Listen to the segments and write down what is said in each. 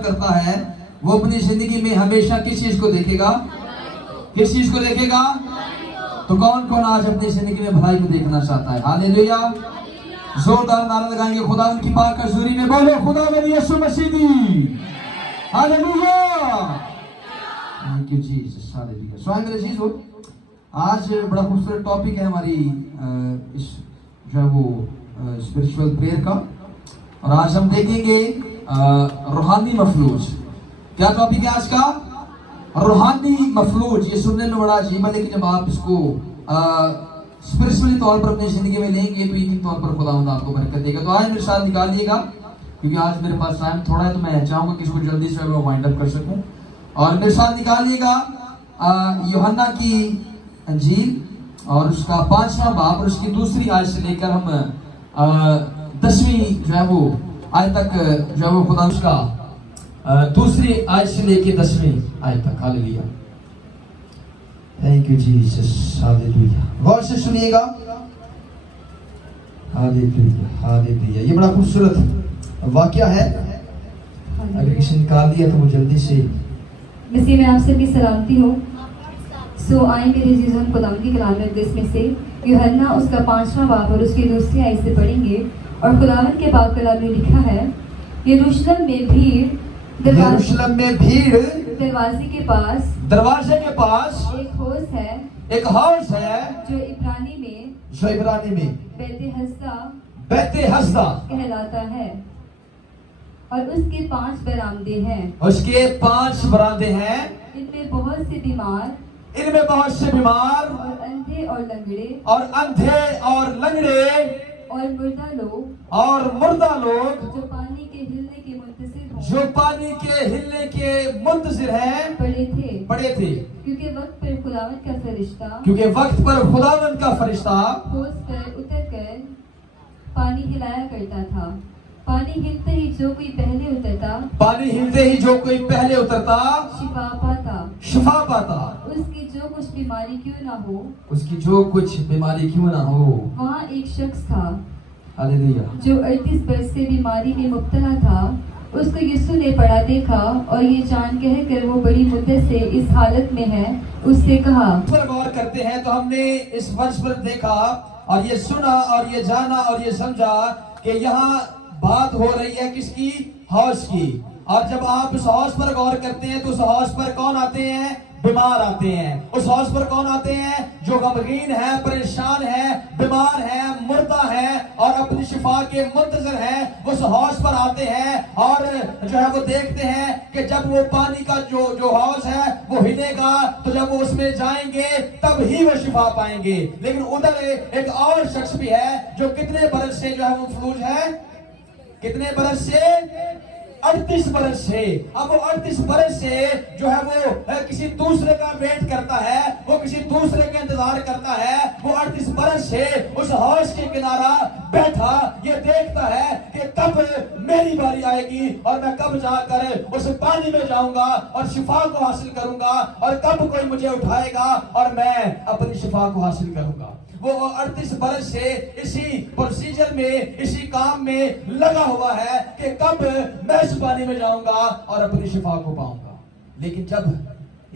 सफर करता है वो अपनी जिंदगी में हमेशा किस चीज को देखेगा? किस चीज को देखेगा? तो कौन कौन आज अपनी जिंदगी में भलाई को देखना चाहता है? हालेलुया। जोरदार नारा लगाएंगे खुदा की पाक हजूरी में, बोलो खुदा मेरी यीशु मसीह दी। Hallelujah, thank you Jesus. Hallelujah. स्वागत है जीसस। आज बड़ा खूबसूरत टॉपिक है हमारी इस जो है वो स्पिरिचुअल प्रेयर का, और आज हम देखेंगे रूहानी मफलूज। क्या टॉपिक है आज का? रूहानी मफलूज। ये सुनने में बड़ा अजीब है, लेकिन जब आप इसको स्पिरिचुअली तौर पर अपनी जिंदगी में लेंगे तो यकीनी तौर पर खुदा आपको बरकत देगा। तो आज मेरे साथ निकालिएगा, क्योंकि आज मेरे पास टाइम थोड़ा है, तो मैं चाहूंगा कि इसको जल्दी से मैं वाइंड अप कर सकूं। और मेरे साथ निकालिएगा यूहन्ना की अंजील और उसका 5वां बाब और उसकी दूसरी आयत से लेकर हम 10वीं जो है वो आयत तक जो है वो खुदा उसका दूसरी आयत से लेकर 10वीं आयत तक। Hallelujah, thank you Jesus. Hallelujah, गौर से सुनिएगा। Hallelujah, hallelujah. ये बड़ा खूबसूरत वाकया है, अगर किसी ने निकाल दिया तो वो जल्दी से। मसीह में आपसे भी सलामती हो। सो आए मेरे जीजो, हम खुदा की कलाम मुक़द्दस में से यूहन्ना उसका 5वां बाब और उसकी दूसरी आयत से पढ़ेंगे। और खुदावंद के पाक कलाम में लिखा है, यरूशलेम में भीड़ दरवाजे के पास एक हौज है जो इब्रानी में बेते हस्दा कहलाता है, और उसके 5 बरामदे हैं। इनमें बहुत से बीमार और अंधे और लंगड़े और मुर्दा लोग जो पानी के हिलने के मुंतजिर हैं पड़े थे, क्योंकि वक्त पर खुदावंद का फरिश्ता खोज कर उतर कर पानी हिलाया करता था। पानी हिलते ही जो कोई पहले उतरता शिफा पाता। उसकी जो कुछ बीमारी क्यों ना हो। वहाँ एक शख्स था जो 38 बरस से बीमारी में मुब्तला था। उसको यीशु ने पड़ा देखा और ये जान कहकर वो बड़ी मुद्दत से इस हालत में है, उससे कहा। पर गौर करते हैं तो हमने इस वर्ष पर देखा और ये सुना और ये जाना और ये समझा कि यहाँ बात हो रही है किसकी? हौज की। और जब आप उस हौज पर गौर करते हैं तो उस हौज पर कौन आते हैं? बीमार आते हैं। उस हौज पर कौन आते हैं? जो गमगीन है, परेशान है, बीमार है, मुर्दा है और अपनी शिफा के मुंतजर है, उस हौज पर आते हैं। और जो है वो देखते हैं कि जब वो पानी का जो हौज है वो हिलेगा, तो जब वो उसमें जाएंगे तब ही वो शिफा पाएंगे। लेकिन उधर एक और शख्स भी है जो कितने बरस से जो है वो मफलूज है। कितने बरस से? 38 बरस से। अब वो 38 बरस से जो है वो किसी दूसरे का वेट करता है, वो किसी दूसरे का इंतजार करता है। वो 38 बरस से उस हौज के किनारा बैठा ये देखता है कि कब मेरी बारी आएगी और मैं कब जाकर उस पानी में जाऊंगा और शिफा को हासिल करूंगा, और कब कोई मुझे उठाएगा और मैं अपनी शिफा को हासिल करूंगा। वो 38 बरस से इसी प्रोसीजर में, इसी काम में लगा हुआ है कि कब मैं इस पानी में जाऊंगा और अपनी शिफा को पाऊंगा। लेकिन जब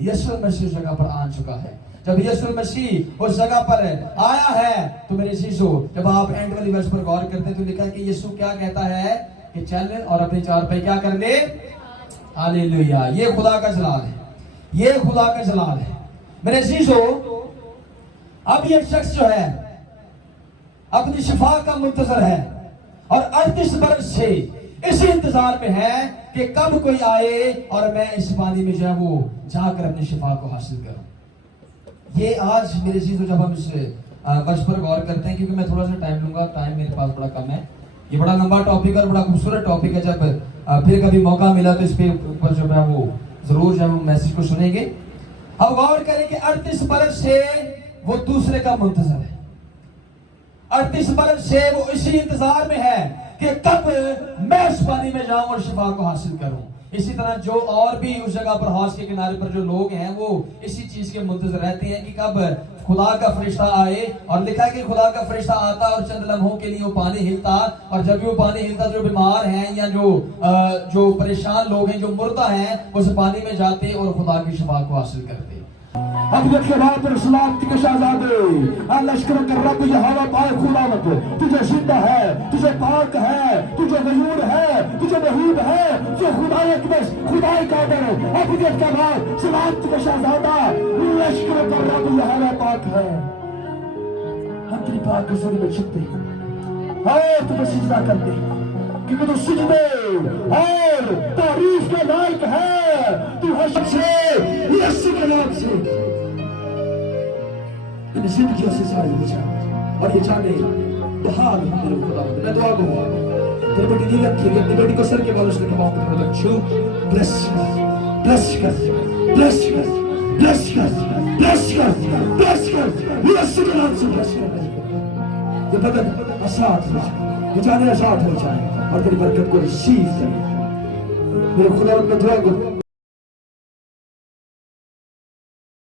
यीशु मसीह उस जगह पर आ चुका है, जब यीशु मसीह उस जगह पर आया है, तो मेरे चीजों जब आप एंड वाली वर्स पर गौर करते हैं तो लिखा है कि यीशु क्या कहता है कि चल और अपने 4 पे क्या कर ले। हालेलुया, ये खुदा का जलाल है, ये खुदा का जलाल है। मेरे चीजों अब ये शख्स जो है अपनी शिफा का मुंतजर है और 38 बरस से इसी इंतजार में है कि कब कोई आए और मैं इस पानी में जो है वो जाकर अपनी शिफा को हासिल करूं। ये आज मेरे चीजों जब हम इस वर्ष पर गौर करते हैं, क्योंकि मैं थोड़ा सा टाइम लूंगा, टाइम मेरे पास बड़ा कम है। ये बड़ा लंबा टॉपिक और बड़ा खूबसूरत टॉपिक है। जब फिर कभी मौका मिला तो इस पे ऊपर जो है वो जरूर जो है मैसेज को सुनेंगे। अब गौर करें कि 38 बरस से वो दूसरे का मुंतजर है। 38 बरस से वो इसी इंतजार में है कि कब मैं उस पानी में जाऊं और शिफा को हासिल करूं। इसी तरह जो और भी उस जगह पर हौज के किनारे पर जो लोग हैं वो इसी चीज के मुंतजर रहते हैं कि कब खुदा का फरिश्ता आए। और लिखा है कि खुदा का फरिश्ता आता और चंद लम्हों के लिए वो पानी हिलता, और जब भी वो पानी हिलता जो बीमार हैं या जो परेशान लोग हैं, जो मुर्दा हैं, उस पानी में जाते और खुदा की शफा को हासिल करते। अबीयत के बाद और सलामती के शहजादे लश्कर कर रब यहोवा पाक खुदावंद तुझे जिंदा है, तुझे पाक है, तुझे गयूर है, तुझे वहीद है, जो खुदाए अकदस खुदाए कादिर। अबीयत के बाद सलामती के शहजादा लश्कर कर रब यहोवा पाक है। हम तेरी पाक के हुजूर में झुकते हैं, तुझे सिजदा करते हैं, क्योंकि तू सिजदे और तारीफ के लायक है। तू हशर से यीशु के नाम से जिंदगी से सारी बचा और ये जाने बहाल मेरे खुदा। मैं दुआ करूंगा तेरे बेटी दी रखी है, अपनी बेटी को सर के बाल उसने के माउथ पर रखो। ब्लेस ब्लेस कर ब्लेस कर ब्लेस कर ब्लेस कर ब्लेस कर यीशु के नाम से ब्लेस कर। ये बदन आजाद हो जाए, ये जाने आजाद हो जाए और तेरी बरकत को रिसीव करे। मेरे खुदा मैं दुआ करूं